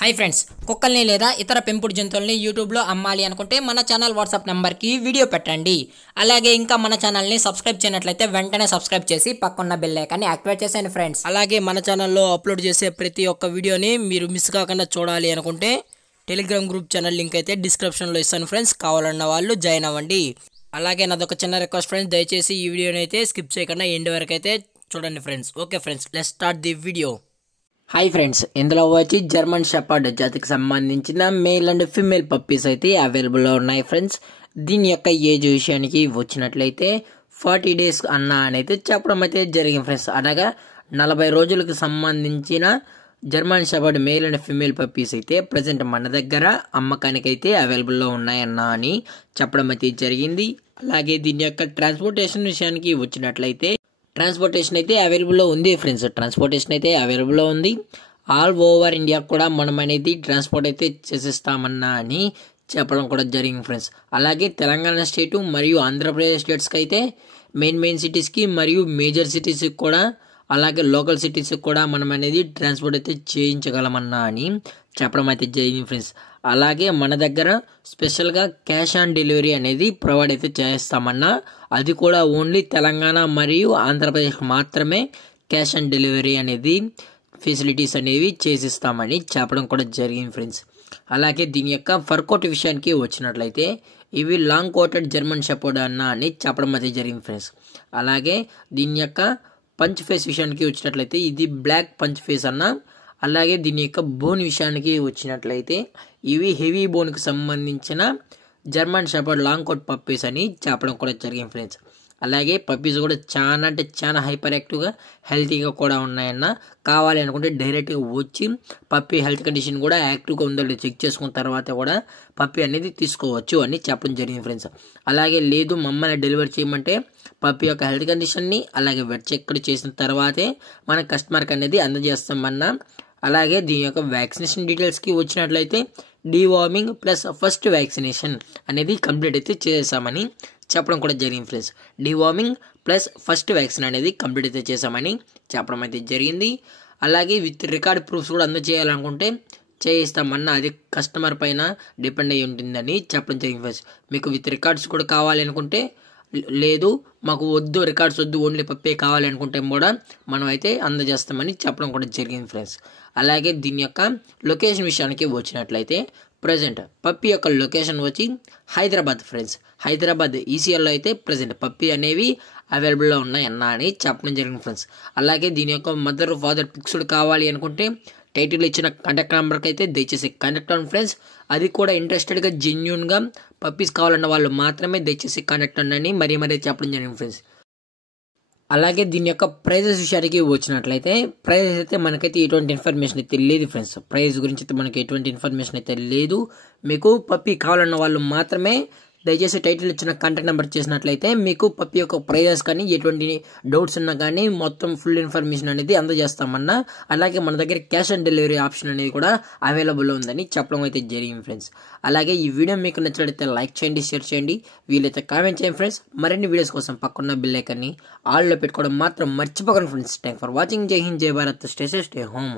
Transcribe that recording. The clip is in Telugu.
हाई फ्रेंड्स కుక్కల్ని లేదా ఇతర పెంపుడు జంతువుల్ని యూట్యూబ్ లో అమ్మాలి అనుకుంటే మన ఛానల్ వాట్సాప్ నంబర్ కి వీడియో పెట్టండి. అలాగే ఇంకా మన ఛానల్ ని సబ్స్క్రైబ్ చేయనట్లయితే వెంటనే సబ్స్క్రైబ్ చేసి పక్కన బెల్ ఐకాన్ ని యాక్టివేట్ చేయండి ఫ్రెండ్స్. అలాగే మన ఛానల్లో అప్లోడ్ చేసే ప్రతి ఒక్క వీడియోని మీరు మిస్ కాకుండా చూడాలి అనుకుంటే టెలిగ్రామ్ గ్రూప్ ఛానల్ లింక్ అయితే డిస్క్రిప్షన్ లో ఇస్తాను ఫ్రెండ్స్. కావాలన్న వాళ్ళు జాయిన్ అవ్వండి. అలాగే నాదొక చిన్న రిక్వెస్ట్ ఫ్రెండ్స్, దయచేసి ఈ వీడియోని అయితే స్కిప్ చేయకుండా ఎండ్ వరకు అయితే చూడండి friends. Okay friends, let's start the video. Hi friends, ఇందులో వచ్చి జర్మన్ షెపర్డ్ జాతికి సంబంధించిన మేల్ అండ్ ఫీమేల్ పప్పీస్ అయితే అవైలబుల్లో ఉన్నాయి ఫ్రెండ్స్. దీని యొక్క ఏజ్ విషయానికి వచ్చినట్లయితే 40 days అన్న అనేది చెప్పడం అయితే జరిగింది ఫ్రెండ్స్. అనగా 40 రోజులకు సంబంధించిన German shepherd male and female puppies అయితే ప్రజెంట్ మన దగ్గర అమ్మకానికి అయితే అవైలబుల్లో ఉన్నాయన్న అని చెప్పడం అయితే జరిగింది. అలాగే దీని యొక్క ట్రాన్స్పోర్టేషన్ విషయానికి వచ్చినట్లయితే ట్రాన్స్పోర్టేషన్ అయితే అవైలబుల్లో ఉంది ఫ్రెండ్స్. ట్రాన్స్పోర్టేషన్ అయితే అవైలబుల్లో ఉంది. ఆల్ ఓవర్ ఇండియా కూడా మనం అనేది ట్రాన్స్పోర్ట్ అయితే చేసేస్తామన్నా అని చెప్పడం కూడా జరిగింది ఫ్రెండ్స్. అలాగే తెలంగాణ స్టేటు మరియు ఆంధ్రప్రదేశ్ స్టేట్స్కి అయితే మెయిన్ సిటీస్కి మరియు మేజర్ సిటీస్కి కూడా అలాగే లోకల్ సిటీస్కి కూడా మనం అనేది ట్రాన్స్పోర్ట్ అయితే చేయించగలమన్నా అని చెప్పడం అయితే జరిగింది ఫ్రెండ్స్. అలాగే మన దగ్గర స్పెషల్గా క్యాష్ ఆన్ డెలివరీ అనేది ప్రొవైడ్ అయితే చేస్తామన్నా, అది కూడా ఓన్లీ తెలంగాణ మరియు ఆంధ్రప్రదేశ్ మాత్రమే క్యాష్ ఆన్ డెలివరీ అనేది ఫెసిలిటీస్ అనేవి చేసిస్తామని చెప్పడం కూడా జరిగింది ఫ్రెండ్స్. అలాగే దీని యొక్క ఫర్కోట్ విషయానికి వచ్చినట్లయితే ఇవి లాంగ్ కోటెడ్ జర్మన్ షెపర్డ్ అన్న అని చెప్పడం అయితే జరిగింది ఫ్రెండ్స్. అలాగే దీని యొక్క పంచ్ ఫేస్ విషయానికి వచ్చినట్లయితే ఇది బ్లాక్ పంచ్ ఫేస్ అన్న. అలాగే దీని యొక్క బోన్ విషయానికి వచ్చినట్లయితే ఇవి హెవీ బోన్కి సంబంధించిన German shepherd long coat puppies అని చెప్పడం కూడా జరిగింది ఫ్రెండ్స్. అలాగే పప్పీస్ కూడా చాలా అంటే చాలా హైపర్ యాక్టివ్గా హెల్తీగా కూడా ఉన్నాయన్న. కావాలి అనుకుంటే డైరెక్ట్గా వచ్చి పప్పీ హెల్త్ కండిషన్ కూడా యాక్టివ్గా ఉందో చెక్ చేసుకున్న తర్వాత కూడా పప్పీ అనేది తీసుకోవచ్చు అని చెప్పడం జరిగింది ఫ్రెండ్స్. అలాగే లేదు మమ్మల్ని డెలివరీ చేయమంటే పప్పీ యొక్క హెల్త్ కండిషన్ని అలాగే వెట్ చెక్ చేసిన తర్వాతే మన కస్టమర్కి అనేది అందజేస్తామన్నా. అలాగే దీని యొక్క వ్యాక్సినేషన్ డీటెయిల్స్కి వచ్చినట్లయితే డీవార్మింగ్ ప్లస్ ఫస్ట్ వ్యాక్సినేషన్ అనేది కంప్లీట్ అయితే చేసామని చెప్పడం కూడా జరిగింది friends. Deworming plus first vaccine అనేది కంప్లీట్ అయితే చేసామని చెప్పడం అయితే జరిగింది. అలాగే విత్ రికార్డ్ ప్రూఫ్స్ కూడా అందజేయాలనుకుంటే చేయిస్తామన్నా, అది కస్టమర్ పైన డిపెండ్ అయి ఉంటుందని చెప్పడం జరిగింది ఫ్రెండ్స్. మీకు విత్ రికార్డ్స్ కూడా కావాలి అనుకుంటే, లేదు మాకు వద్దు రికార్డ్స్ వద్దు ఓన్లీ పప్పే కావాలి అనుకుంటే కూడా మనం అయితే అందజేస్తామని చెప్పడం కూడా జరిగింది ఫ్రెండ్స్. అలాగే దీని యొక్క లొకేషన్ విషయానికి వచ్చినట్లయితే ప్రజెంట్ పప్పీ యొక్క లొకేషన్ వచ్చి హైదరాబాద్ ఫ్రెండ్స్. హైదరాబాద్ ఈసీఎల్లో అయితే ప్రజెంట్ పప్పీ అనేవి అవైలబుల్లో ఉన్నాయి అన్న అని చెప్పడం జరిగింది ఫ్రెండ్స్. అలాగే దీని యొక్క మదర్ ఫాదర్ పిక్స్డ్ కావాలి అనుకుంటే టైటిల్ ఇచ్చిన కాంటాక్ట్ నెంబర్కి అయితే దయచేసి కాంటాక్ట్ అవ్వండి ఫ్రెండ్స్. అది కూడా ఇంట్రెస్టెడ్గా జెన్యూన్గా పప్పీస్ కావాలన్న వాళ్ళు మాత్రమే దయచేసి కాంటాక్ట్ అవ్వండి మరీ చెప్పడం జరిగింది ఫ్రెండ్స్. అలాగే దీని యొక్క ప్రైజెస్ విషయానికి వచ్చినట్లయితే ప్రైజెస్ అయితే మనకైతే ఎటువంటి ఇన్ఫర్మేషన్ అయితే లేదు ఫ్రెండ్స్. ప్రైస్ గురించి అయితే మనకి ఎటువంటి ఇన్ఫర్మేషన్ అయితే లేదు. మీకు పప్పీ కావాలన్న వాళ్ళు మాత్రమే దయచేసి టైటిల్ ఇచ్చిన కాంటాక్ట్ నెంబర్ చేసినట్లయితే మీకు పప్పీ యొక్క ప్రైజెస్ కానీ ఎటువంటి డౌట్స్ ఉన్నా కానీ మొత్తం ఫుల్ ఇన్ఫర్మేషన్ అనేది అందజేస్తామన్నా. అలాగే మన దగ్గర క్యాష్ ఆన్ డెలివరీ ఆప్షన్ అనేది కూడా అవైలబుల్ ఉందని చెప్పడం అయితే జరిగింది ఫ్రెండ్స్. అలాగే ఈ వీడియో మీకు నచ్చినట్లయితే లైక్ చేయండి, షేర్ చేయండి, వీలైతే కామెంట్ చేయండి ఫ్రెండ్స్. మరిన్ని వీడియోస్ కోసం పక్కన్న బెల్ ఐకాన్ని ఆల్లో పెట్టుకోవడం మాత్రం మర్చిపోకండి ఫ్రెండ్స్. Thank for watching. జై హింద్, జై Bharat, stay safe, stay home.